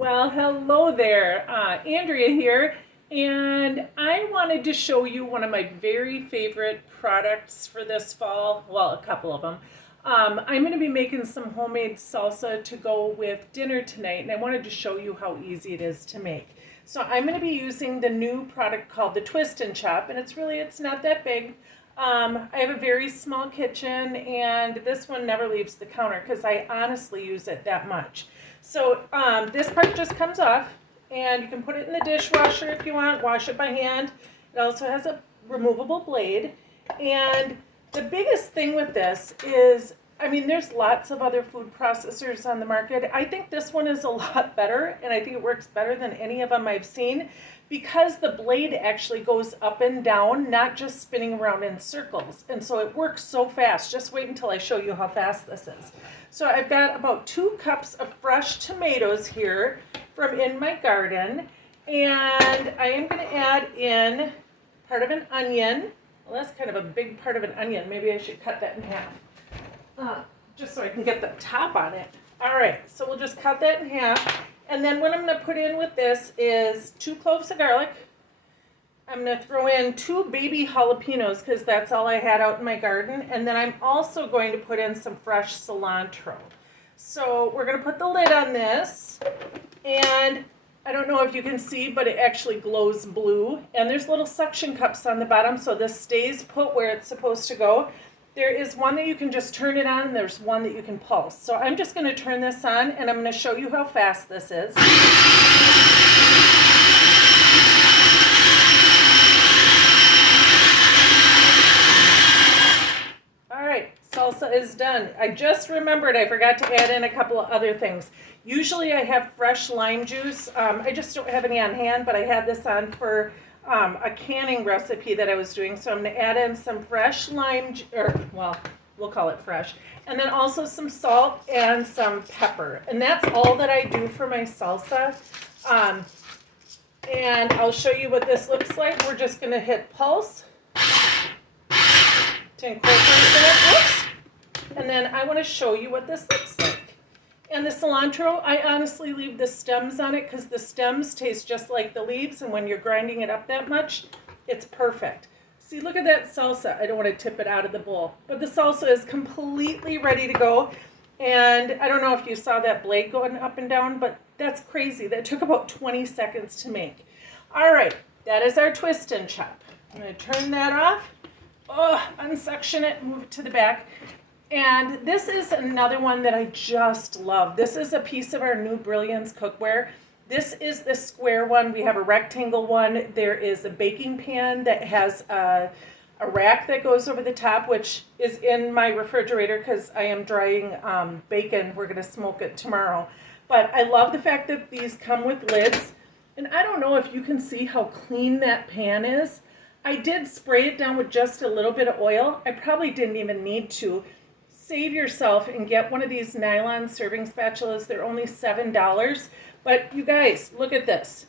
Well, hello there. Andrea here, and I wanted to show you one of my very favorite products for this fall. Well, a couple of them. I'm going to be making some homemade salsa to go with dinner tonight, and I wanted to show you how easy it is to make. So I'm going to be using the new product called the Twist and Chop, and it's not that big. I have a very small kitchen, and this one never leaves the counter because I honestly use it that much. So this part just comes off, and you can put it in the dishwasher if you want, wash it by hand. It also has a removable blade. And the biggest thing with this is, there's lots of other food processors on the market. I think this one is a lot better, and I think it works better than any of them I've seen because the blade actually goes up and down, not just spinning around in circles. And so it works so fast. Just wait until I show you how fast this is. So I've got about 2 cups of fresh tomatoes here from in my garden. And I am going to add in part of an onion. Well, that's kind of a big part of an onion. Maybe I should cut that in half. Just so I can get the top on it. All right, so we'll just cut that in half. And then what I'm going to put in with this is 2 cloves of garlic. I'm going to throw in 2 baby jalapenos because that's all I had out in my garden. And then I'm also going to put in some fresh cilantro. So we're going to put the lid on this. And I don't know if you can see, but it actually glows blue. And there's little suction cups on the bottom so this stays put where it's supposed to go. There is one that you can just turn it on, and there's one that you can pulse. So I'm just going to turn this on, and I'm going to show you how fast this is. All right, salsa is done. I just remembered I forgot to add in a couple of other things. Usually I have fresh lime juice. I just don't have any on hand, but I had this on for a canning recipe that I was doing. So I'm going to add in some fresh lime, we'll call it fresh. And then also some salt and some pepper. And that's all that I do for my salsa. And I'll show you what this looks like. We're just going to hit pulse to incorporate that. Oops. And then I want to show you what this looks like. And the cilantro, I honestly leave the stems on it because the stems taste just like the leaves, and when you're grinding it up that much, it's perfect. See, look at that salsa. I don't want to tip it out of the bowl, but the salsa is completely ready to go. And I don't know if you saw that blade going up and down, but that's crazy. That took about 20 seconds to make. All right, that is our twist and chop. I'm going to turn that off. Unsuction it, move it to the back. And this is another one that I just love. This is a piece of our new Brilliance cookware. This is the square one. We have a rectangle one. There is a baking pan that has a rack that goes over the top, which is in my refrigerator because I am drying bacon. We're going to smoke it tomorrow. But I love the fact that these come with lids. And I don't know if you can see how clean that pan is. I did spray it down with just a little bit of oil. I probably didn't even need to. Save yourself and get one of these nylon serving spatulas. They're only $7. But you guys, look at this.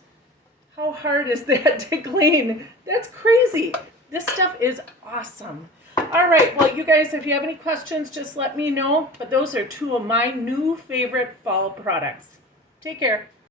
How hard is that to clean? That's crazy. This stuff is awesome. All right, well, you guys, if you have any questions, just let me know. But those are 2 of my new favorite fall products. Take care.